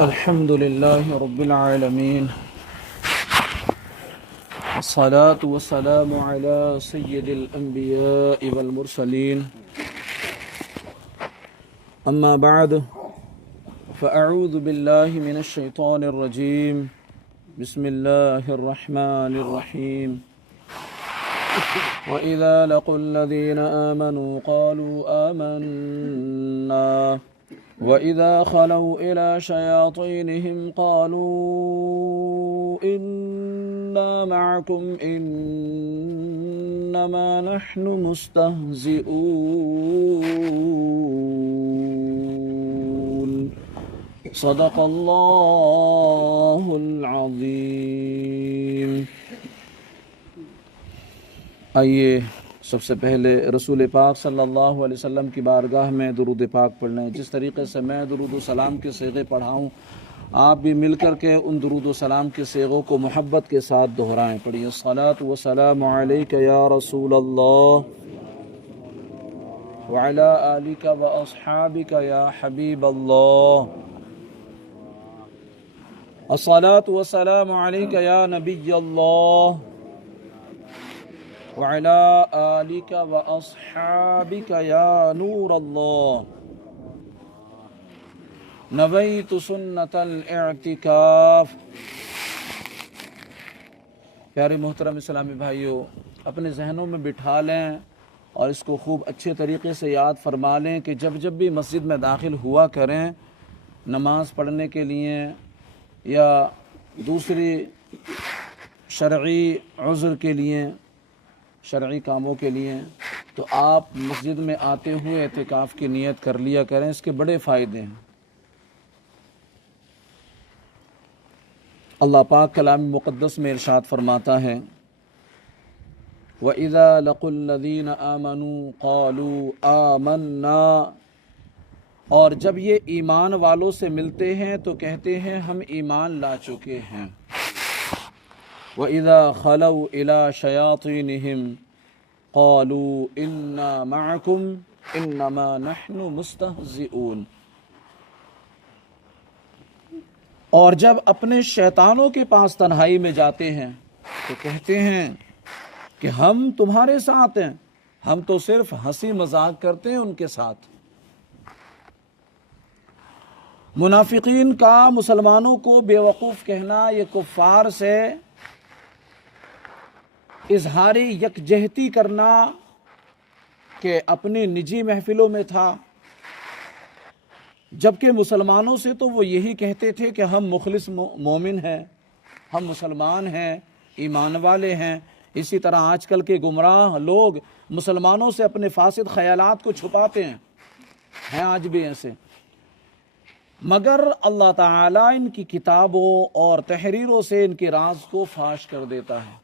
الحمد لله رب العالمين، الصلاة والسلام على سيد الأنبياء والمرسلين، أما بعد فأعوذ بالله من الشيطان الرجيم، بسم الله الرحمن الرحيم. وإذا لقوا الذين آمنوا قالوا آمنا وإذا خلوا إلى شياطينهم قالوا إنا معكم إنما نحن مستهزئون. صدق الله العظیم. آئیے سب سے پہلے رسول پاک صلی اللہ علیہ وسلم کی بارگاہ میں درود پاک پڑھ لیں. جس طریقے سے میں درود و سلام کے صیغے پڑھاؤں، آپ بھی مل کر کے ان درود و سلام کے صیغوں کو محبت کے ساتھ دہرائیں. پڑھیے الصلاۃ والسلام علیک یا رسول اللہ وعلی آلک واصحابک یا حبیب اللہ. الصلاۃ والسلام علیک یا نبی اللہ وعلى آلك وأصحابك يا نور الله. نويت سنة الاعتكاف. پیارے محترم اسلامی بھائیوں، اپنے ذہنوں میں بٹھا لیں اور اس کو خوب اچھے طریقے سے یاد فرما لیں کہ جب بھی مسجد میں داخل ہوا کریں نماز پڑھنے کے لیے یا دوسری شرعی عذر کے لیے، شرعی کاموں کے لیے، تو آپ مسجد میں آتے ہوئے اعتکاف کی نیت کر لیا کریں. اس کے بڑے فائدے ہیں. اللہ پاک کلام مقدس میں ارشاد فرماتا ہے وَإِذَا لَقُوا الَّذِينَ آمَنُوا قَالُوا آمَنَّا، اور جب یہ ایمان والوں سے ملتے ہیں تو کہتے ہیں ہم ایمان لا چکے ہیں. وَإِذَا خَلَوْا إِلَى شَيَاطِينِهِمْ قَالُوا إِنَّا مَعَكُمْ إِنَّمَا نَحْنُ مُسْتَهْزِئُونَ. اور جب اپنے شیطانوں کے پاس تنہائی میں جاتے ہیں تو کہتے ہیں کہ ہم تمہارے ساتھ ہیں، ہم تو صرف ہنسی مذاق کرتے ہیں ان کے ساتھ. منافقین کا مسلمانوں کو بیوقوف کہنا یہ کفار سے اظہار یکجہتی کرنا کہ اپنی نجی محفلوں میں تھا، جبکہ مسلمانوں سے تو وہ یہی کہتے تھے کہ ہم مخلص مومن ہیں، ہم مسلمان ہیں، ایمان والے ہیں. اسی طرح آج کل کے گمراہ لوگ مسلمانوں سے اپنے فاسد خیالات کو چھپاتے ہیں آج بھی ایسے. مگر اللہ تعالیٰ ان کی کتابوں اور تحریروں سے ان کے راز کو فاش کر دیتا ہے.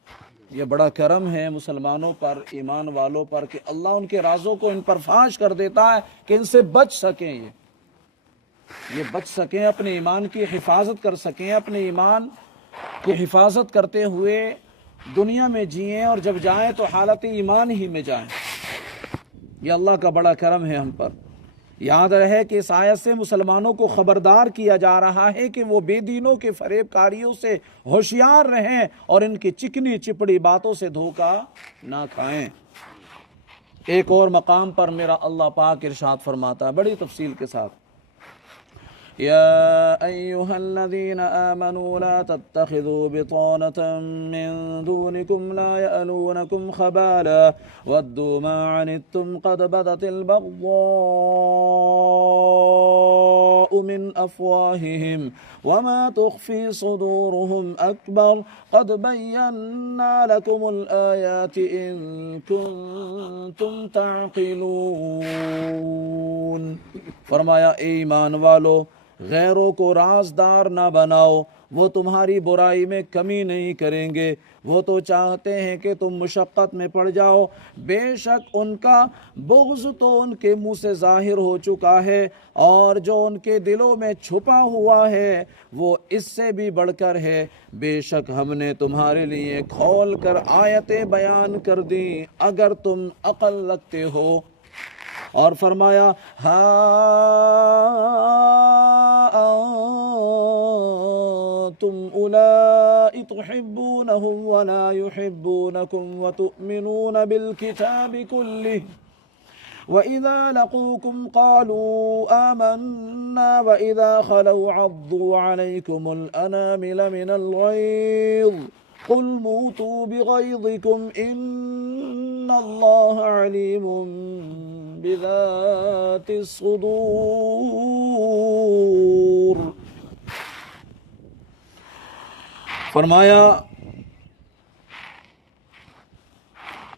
یہ بڑا کرم ہے مسلمانوں پر، ایمان والوں پر، کہ اللہ ان کے رازوں کو ان پر فاش کر دیتا ہے کہ ان سے بچ سکیں، یہ بچ سکیں، اپنے ایمان کی حفاظت کر سکیں، اپنے ایمان کی حفاظت کرتے ہوئے دنیا میں جئیں اور جب جائیں تو حالت ایمان ہی میں جائیں. یہ اللہ کا بڑا کرم ہے ہم پر. یاد رہے کہ اس آیت سے مسلمانوں کو خبردار کیا جا رہا ہے کہ وہ بے دینوں کے فریب کاریوں سے ہوشیار رہیں اور ان کی چکنی چپڑی باتوں سے دھوکہ نہ کھائیں. ایک اور مقام پر میرا اللہ پاک ارشاد فرماتا ہے بڑی تفصیل کے ساتھ يا أيها الذين آمنوا لا تتخذوا بطانة من دونكم لا يألونكم خبالا ودوا ما عنتم قد بدت البغضاء من أفواههم وما تخفي صدورهم أكبر قد بينا لكم الآيات إن كنتم تعقلون. فرمایا اے ایمان والو، غیروں کو رازدار نہ بناؤ، وہ تمہاری برائی میں کمی نہیں کریں گے، وہ تو چاہتے ہیں کہ تم مشقت میں پڑ جاؤ. بے شک ان کا بغض تو ان کے منہ سے ظاہر ہو چکا ہے اور جو ان کے دلوں میں چھپا ہوا ہے وہ اس سے بھی بڑھ کر ہے. بے شک ہم نے تمہارے لیے کھول کر آیتیں بیان کر دیں اگر تم عقل رکھتے ہو. اور فرمایا ہا أنتم أولئك تحبونهم ولا يحبونكم وتؤمنون بالكتاب كله وإذا لقوكم قالوا آمنا وإذا خلوا عضوا عليكم الأنامل من الغيظ قل موتوا بغيظكم إن الله عليم بذات الصدور. فرمایا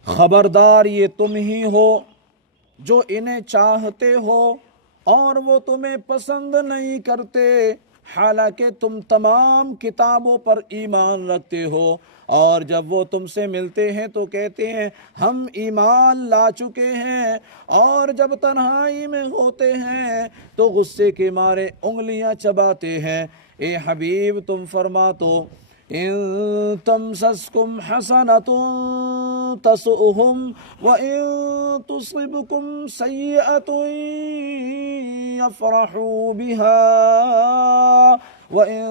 خبردار یہ تم ہی ہو جو انہیں چاہتے ہو اور وہ تمہیں پسند نہیں کرتے، حالانکہ تم تمام کتابوں پر ایمان رکھتے ہو، اور جب وہ تم سے ملتے ہیں تو کہتے ہیں ہم ایمان لا چکے ہیں، اور جب تنہائی میں ہوتے ہیں تو غصے کے مارے انگلیاں چباتے ہیں۔ اے حبیب تم فرما دو ان تمسسکم حسنۃ تسؤہم وان تصبکم سیئۃ یفرحوا بہا وَإِن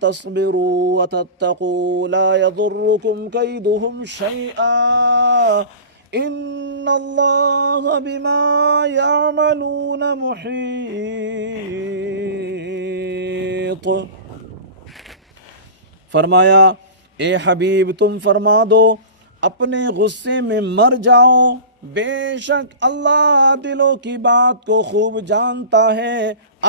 تَصْبِرُوا وَتَتَّقُوا لَا يَضُرُّكُمْ كَيْدُهُمْ شَيْئًا إِنَّ اللَّهَ بِمَا يَعْمَلُونَ مُحِيطٌ۔ فرمایا اے حبیب تم فرما دو اپنے غصے میں مر جاؤ، بے شک اللہ دلوں کی بات کو خوب جانتا ہے،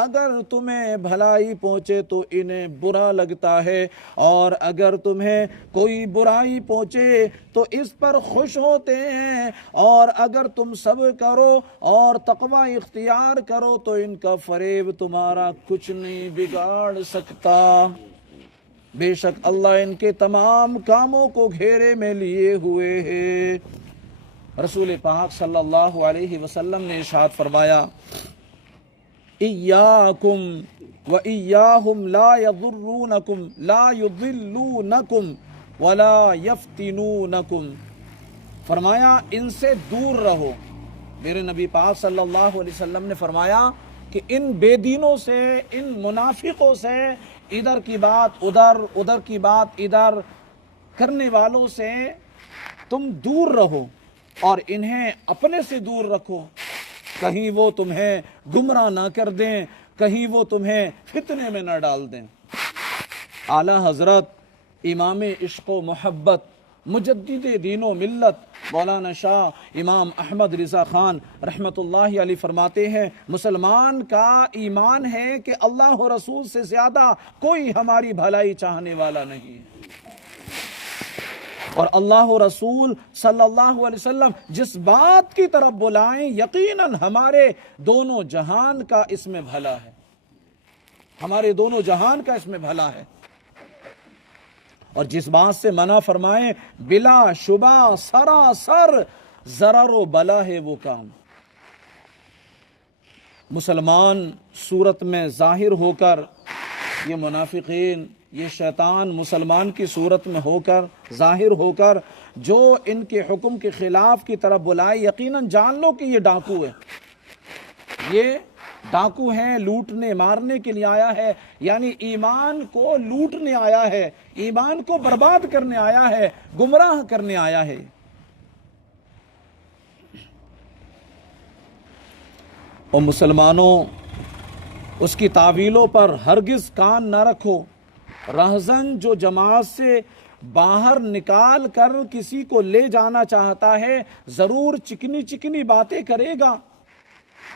اگر تمہیں بھلائی پہنچے تو انہیں برا لگتا ہے، اور اگر تمہیں کوئی برائی پہنچے تو اس پر خوش ہوتے ہیں، اور اگر تم صبر کرو اور تقوی اختیار کرو تو ان کا فریب تمہارا کچھ نہیں بگاڑ سکتا، بے شک اللہ ان کے تمام کاموں کو گھیرے میں لیے ہوئے ہے۔ رسول پاک صلی اللہ علیہ وسلم نے ارشاد فرمایا ایاکم و ایاہم لا یضلونکم ولا یفتنونکم، فرمایا ان سے دور رہو۔ میرے نبی پاک صلی اللہ علیہ وسلم نے فرمایا کہ ان بے دینوں سے، ان منافقوں سے، ادھر کی بات ادھر، ادھر کی بات ادھر کرنے والوں سے تم دور رہو اور انہیں اپنے سے دور رکھو، کہیں وہ تمہیں گمراہ نہ کر دیں، کہیں وہ تمہیں فتنے میں نہ ڈال دیں۔ اعلیٰ حضرت امام عشق و محبت مجدد دین و ملت مولانا شاہ امام احمد رضا خان رحمۃ اللہ علیہ فرماتے ہیں مسلمان کا ایمان ہے کہ اللہ و رسول سے زیادہ کوئی ہماری بھلائی چاہنے والا نہیں ہے، اور اللہ و رسول صلی اللہ علیہ وسلم جس بات کی طرف بلائیں یقیناً ہمارے دونوں جہان کا اس میں بھلا ہے، ہمارے دونوں جہان کا اس میں بھلا ہے، اور جس بات سے منع فرمائیں بلا شبہ سراسر ضرر و بلا ہے وہ کام۔ مسلمان صورت میں ظاہر ہو کر، یہ منافقین، یہ شیطان مسلمان کی صورت میں ہو کر، ظاہر ہو کر جو ان کے حکم کے خلاف کی طرف بلائے، یقیناً جان لو کہ یہ ڈاکو ہے، یہ ڈاکو ہے، لوٹنے مارنے کے لیے آیا ہے، یعنی ایمان کو لوٹنے آیا ہے، ایمان کو برباد کرنے آیا ہے، گمراہ کرنے آیا ہے۔ اور مسلمانوں اس کی تعویلوں پر ہرگز کان نہ رکھو۔ رہزن جو جماعت سے باہر نکال کر کسی کو لے جانا چاہتا ہے ضرور چکنی چکنی باتیں کرے گا،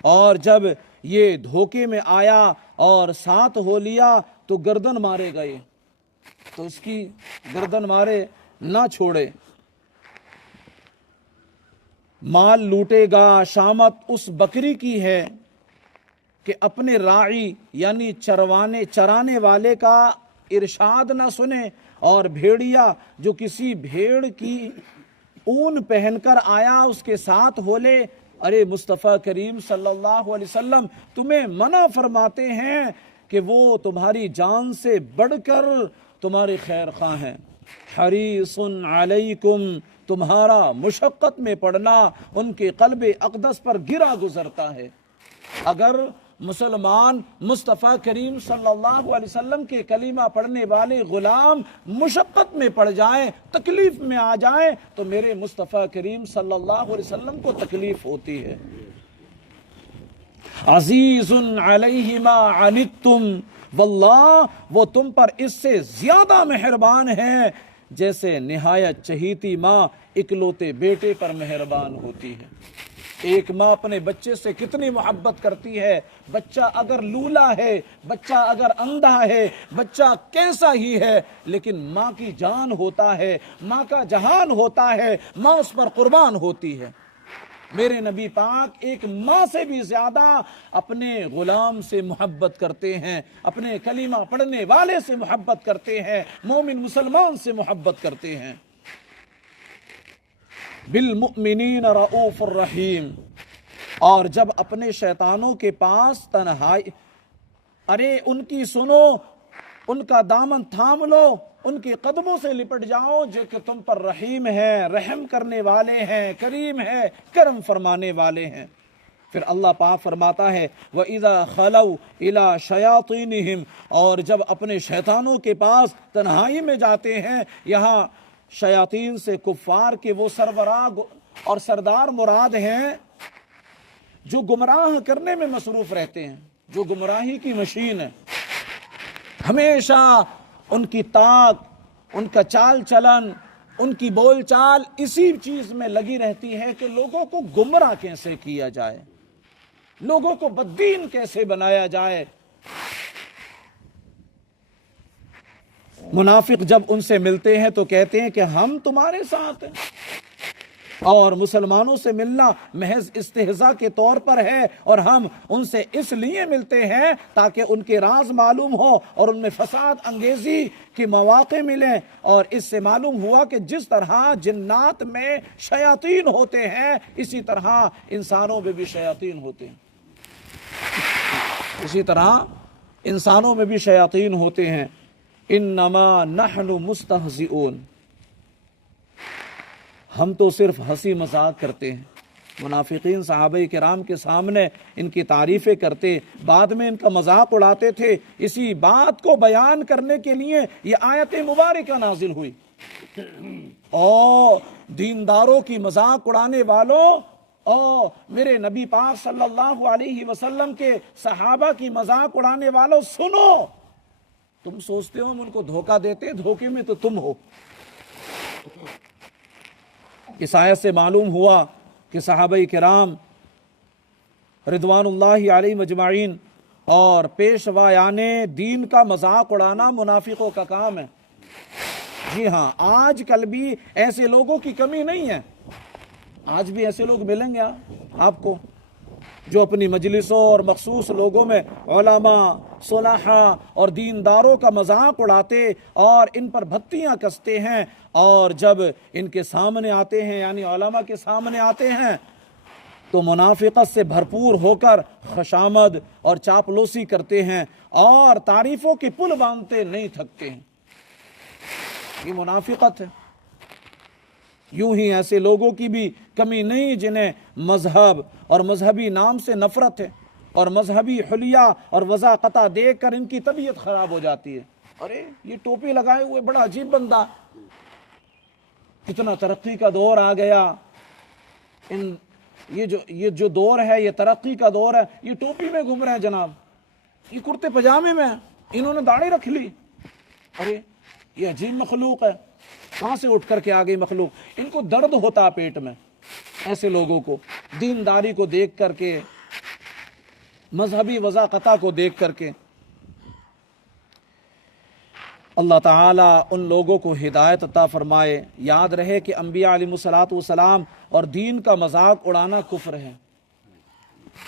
اور جب یہ دھوکے میں آیا اور ساتھ ہو لیا تو گردن مارے گا، یہ تو اس کی گردن مارے نہ چھوڑے، مال لوٹے گا۔ شامت اس بکری کی ہے کہ اپنے راعی یعنی چرانے والے کا ارشاد نہ سنے، اور بھیڑیا جو کسی بھیڑ کی اون پہن کر آیا اس کے ساتھ ہو لے۔ ارے مصطفیٰ کریم صلی اللہ علیہ وسلم تمہیں منع فرماتے ہیں کہ وہ تمہاری جان سے بڑھ کر تمہارے خیر خواہ ہیں۔ حریص علیکم، تمہارا مشقت میں پڑنا ان کے قلب اقدس پر گرا گزرتا ہے۔ اگر مسلمان مصطفیٰ کریم صلی اللہ علیہ وسلم کے کلمہ پڑھنے والے غلام مشقت میں پڑ جائیں، تکلیف میں آ جائیں تو میرے مصطفیٰ کریم صلی اللہ علیہ وسلم کو تکلیف ہوتی ہے۔ عزیز علیہ ما عنتم، واللہ وہ تم پر اس سے زیادہ مہربان ہے جیسے نہایت چہیتی ماں اکلوتے بیٹے پر مہربان ہوتی ہے۔ ایک ماں اپنے بچے سے کتنی محبت کرتی ہے، بچہ اگر لولا ہے، بچہ اگر اندھا ہے، بچہ کیسا ہی ہے، لیکن ماں کی جان ہوتا ہے، ماں کا جہان ہوتا ہے، ماں اس پر قربان ہوتی ہے۔ میرے نبی پاک ایک ماں سے بھی زیادہ اپنے غلام سے محبت کرتے ہیں، اپنے کلمہ پڑھنے والے سے محبت کرتے ہیں، مومن مسلمان سے محبت کرتے ہیں۔ بالمؤمنین رؤوف الرحیم، اور جب اپنے شیطانوں کے پاس تنہائی، ارے ان کی سنو، ان کا دامن تھام لو، ان کے قدموں سے لپٹ جاؤ جو کہ تم پر رحیم ہے، رحم کرنے والے ہیں، کریم ہے، کرم فرمانے والے ہیں۔ پھر اللہ پاک فرماتا ہے وَإِذَا خَلَوْا إِلَىٰ شَيَاطِينِهِمْ، اور جب اپنے شیطانوں کے پاس تنہائی میں جاتے ہیں، یہاں شیاطین سے کفار کے وہ سربراہ اور سردار مراد ہیں جو گمراہ کرنے میں مصروف رہتے ہیں، جو گمراہی کی مشین ہے۔ ہمیشہ ان کی طاق، ان کا چال چلن، ان کی بول چال اسی چیز میں لگی رہتی ہے کہ لوگوں کو گمراہ کیسے کیا جائے، لوگوں کو بددین کیسے بنایا جائے۔ منافق جب ان سے ملتے ہیں تو کہتے ہیں کہ ہم تمہارے ساتھ ہیں، اور مسلمانوں سے ملنا محض استہزاء کے طور پر ہے، اور ہم ان سے اس لیے ملتے ہیں تاکہ ان کے راز معلوم ہو اور ان میں فساد انگیزی کے مواقع ملیں۔ اور اس سے معلوم ہوا کہ جس طرح جنات میں شیاطین ہوتے ہیں اسی طرح انسانوں میں بھی شیاطین ہوتے ہیں، اسی طرح انسانوں میں بھی شیاطین ہوتے ہیں۔ انما نحن مستہزئون، ہم تو صرف ہنسی مذاق کرتے ہیں۔ منافقین صحابہ کرام کے سامنے ان کی تعریفیں کرتے، بعد میں ان کا مذاق اڑاتے تھے۔ اسی بات کو بیان کرنے کے لیے یہ آیت مبارکہ نازل ہوئی۔ او دینداروں کی مذاق اڑانے والوں، او میرے نبی پاک صلی اللہ علیہ وسلم کے صحابہ کی مذاق اڑانے والوں، سنو، تم سوچتے ہو ہم ان کو دھوکہ دیتے، دھوکے میں تو تم ہو۔ اس آیت سے معلوم ہوا کہ صحابہ کرام رضوان اللہ علیہ مجمعین اور پیشوایان دین کا مذاق اڑانا منافقوں کا کام ہے۔ جی ہاں، آج کل بھی ایسے لوگوں کی کمی نہیں ہے، آج بھی ایسے لوگ ملیں گے آپ کو جو اپنی مجلسوں اور مخصوص لوگوں میں علماء، صلحاء اور دینداروں کا مذاق اڑاتے اور ان پر بھتیاں کستے ہیں، اور جب ان کے سامنے آتے ہیں یعنی علماء کے سامنے آتے ہیں تو منافقت سے بھرپور ہو کر خشامد اور چاپلوسی کرتے ہیں اور تعریفوں کے پل باندھتے نہیں تھکتے ہیں۔ یہ منافقت ہے۔ یوں ہی ایسے لوگوں کی بھی کمی نہیں جنہیں مذہب اور مذہبی نام سے نفرت ہے، اور مذہبی حلیہ اور وضاقتہ دیکھ کر ان کی طبیعت خراب ہو جاتی ہے۔ ارے یہ ٹوپی لگائے ہوئے بڑا عجیب بندہ، کتنا ترقی کا دور آ گیا، یہ جو دور ہے یہ ترقی کا دور ہے، یہ ٹوپی میں گھوم رہے ہیں جناب، یہ کرتے پجامے میں، انہوں نے داڑھی رکھ لی۔ ارے یہ عجیب مخلوق ہے، کہاں سے اٹھ کر کے آ گئی مخلوق؟ ان کو درد ہوتا پیٹ میں، ایسے لوگوں کو دینداری کو دیکھ کر کے، مذہبی وضاقتہ کو دیکھ کر کے۔ اللہ تعالیٰ ان لوگوں کو ہدایت عطا فرمائے۔ یاد رہے کہ انبیاء علیہ الصلوۃ والسلام اور دین کا مذاق اڑانا کفر ہے،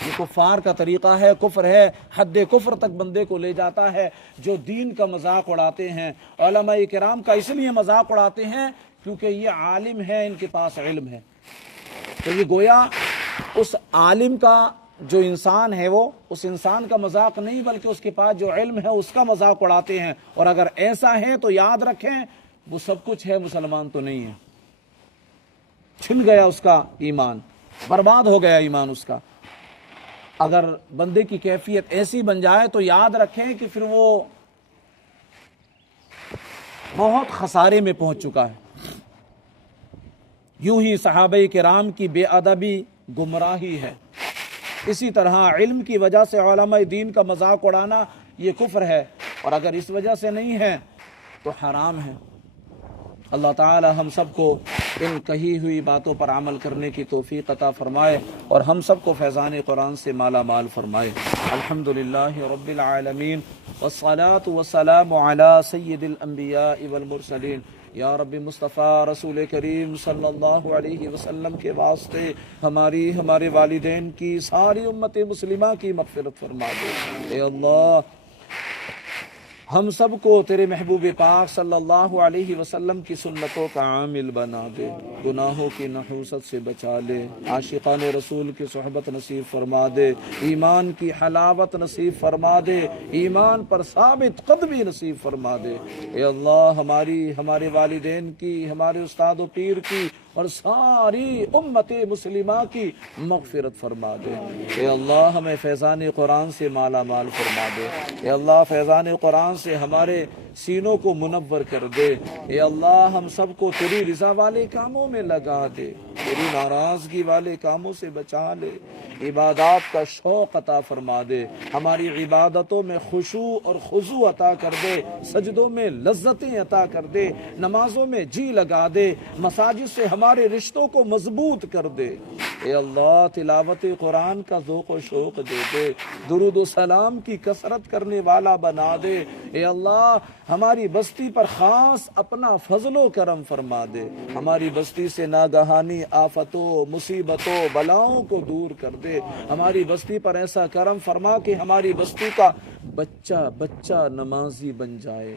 یہ کفار کا طریقہ ہے، کفر ہے، حد کفر تک بندے کو لے جاتا ہے جو دین کا مذاق اڑاتے ہیں۔ علماء کرام کا اس لیے مذاق اڑاتے ہیں کیونکہ یہ عالم ہے، ان کے پاس علم ہے، تو یہ گویا اس عالم کا جو انسان ہے وہ اس انسان کا مذاق نہیں بلکہ اس کے پاس جو علم ہے اس کا مذاق اڑاتے ہیں، اور اگر ایسا ہے تو یاد رکھیں وہ سب کچھ ہے، مسلمان تو نہیں ہے، چھن گیا اس کا ایمان، برباد ہو گیا ایمان اس کا۔ اگر بندے کی کیفیت ایسی بن جائے تو یاد رکھیں کہ پھر وہ بہت خسارے میں پہنچ چکا ہے۔ یوں ہی صحابہ کرام کی بے ادبی گمراہی ہے، اسی طرح علم کی وجہ سے علماء دین کا مذاق اڑانا یہ کفر ہے، اور اگر اس وجہ سے نہیں ہے تو حرام ہے۔ اللہ تعالی ہم سب کو ان کہی ہوئی باتوں پر عمل کرنے کی توفیق عطا فرمائے اور ہم سب کو فیضان قرآن سے مالا مال فرمائے۔ الحمدللہ رب العالمین والصلاة والسلام علی سید الانبیاء والمرسلین۔ یا رب مصطفیٰ رسول کریم صلی اللہ علیہ وسلم کے واسطے ہمارے والدین کی، ساری امت مسلمہ کی مغفرت فرما دے۔ اے اللہ ہم سب کو تیرے محبوب پاک صلی اللہ علیہ وسلم کی سنتوں کا عامل بنا دے، گناہوں کی نحوست سے بچا لے، عاشقان رسول کی صحبت نصیب فرما دے، ایمان کی حلاوت نصیب فرما دے، ایمان پر ثابت قدمی نصیب فرما دے۔ اے اللہ ہمارے والدین کی، ہمارے استاد و پیر کی اور ساری امت مسلمہ کی مغفرت فرما دے۔ اے اللہ ہمیں فیضان قرآن سے مالا مال فرما دے۔ اے اللہ فیضان قرآن سے ہمارے سینوں کو منور کر دے۔ اے اللہ ہم سب کو تیری رضا والے کاموں میں لگا دے، تیری ناراضگی والے کاموں سے بچا لے، عبادات کا شوق عطا فرما دے، ہماری عبادتوں میں خشوع اور خضوع عطا کر دے، سجدوں میں لذتیں عطا کر دے، نمازوں میں جی لگا دے، مساجد سے ہمارے رشتوں کو مضبوط کر دے۔ اے اللہ تلاوت قرآن کا ذوق و شوق دے دے، درود و سلام کی کثرت کرنے والا بنا دے۔ اے اللہ ہماری بستی پر خاص اپنا فضل و کرم فرما دے، ہماری بستی سے ناگہانی آفتوں، مصیبتوں، بلاؤں کو دور کر دے، ہماری بستی پر ایسا کرم فرما کہ ہماری بستی کا بچہ نمازی بن جائے،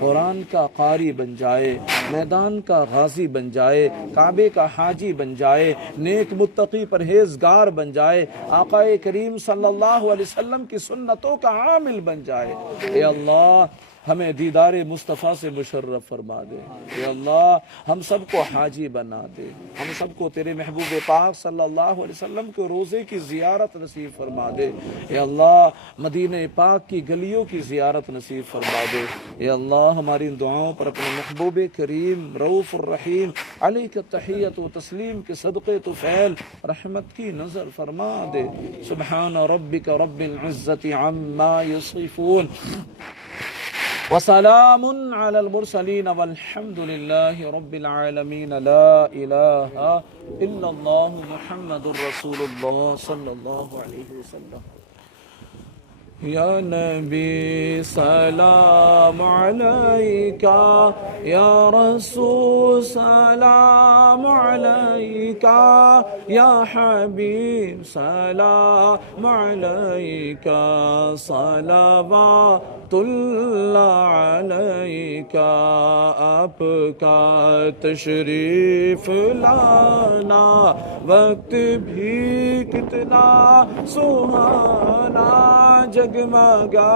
قرآن کا قاری بن جائے، میدان کا غازی بن جائے، کعبے کا حاجی بن جائے، نیک متقی پرہیزگار بن جائے، آقا کریم صلی اللہ علیہ وسلم کی سنتوں کا عامل بن جائے۔ اے اللہ ہمیں دیدار مصطفیٰ سے مشرف فرما دے۔ اے اللہ ہم سب کو حاجی بنا دے، ہم سب کو تیرے محبوب پاک صلی اللہ علیہ وسلم کے روزے کی زیارت نصیب فرما دے۔ اے اللہ مدینہ پاک کی گلیوں کی زیارت نصیب فرما دے۔ اے اللہ ہماری ان دعاؤں پر اپنے محبوب کریم رؤوف الرحیم علیہ تحیت و تسلیم کے صدقے تو فعل رحمت کی نظر فرما دے۔ سبحان ربک رب العزت عما یصفون وسلام علی المرسلین والحمد للہ رب العالمین۔ لا الہ الا اللہ محمد رسول اللہ صلی اللہ علیہ وسلم۔ یا نبی سلام علیکہ، یا رسول سلام علیکہ، یا حبیب سلام علیکہ، صلوات اللہ علیکہ۔ آپ کا تشریف لانا وقت بھی کتنا سہانا، جگمگا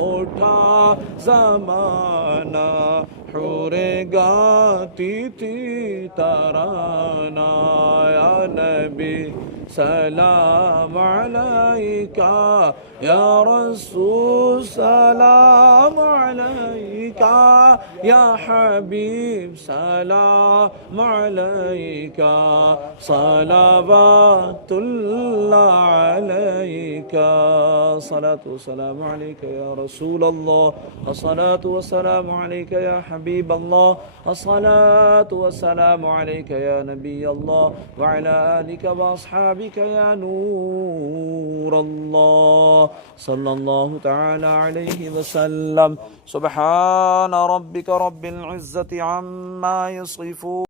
اٹھا زمانہ، حوریں گاتی تھی ترانہ۔ یا نبی سلام علیکہ، یا رسول سلام علیکہ، یا حبیب سلام علیکہ، صلوات اللہ علیکہ۔ الصلاة والسلام علیکہ یا رسول اللہ، الصلاة والسلام علیکہ یا حبیب اللہ، الصلاة والسلام علیکہ یا نبی اللہ، وعلی آلک واصحابک یا نور اللہ، صلی اللہ تعالی علیہ وسلم۔ سبحان ربک رب العزت عما یصفون۔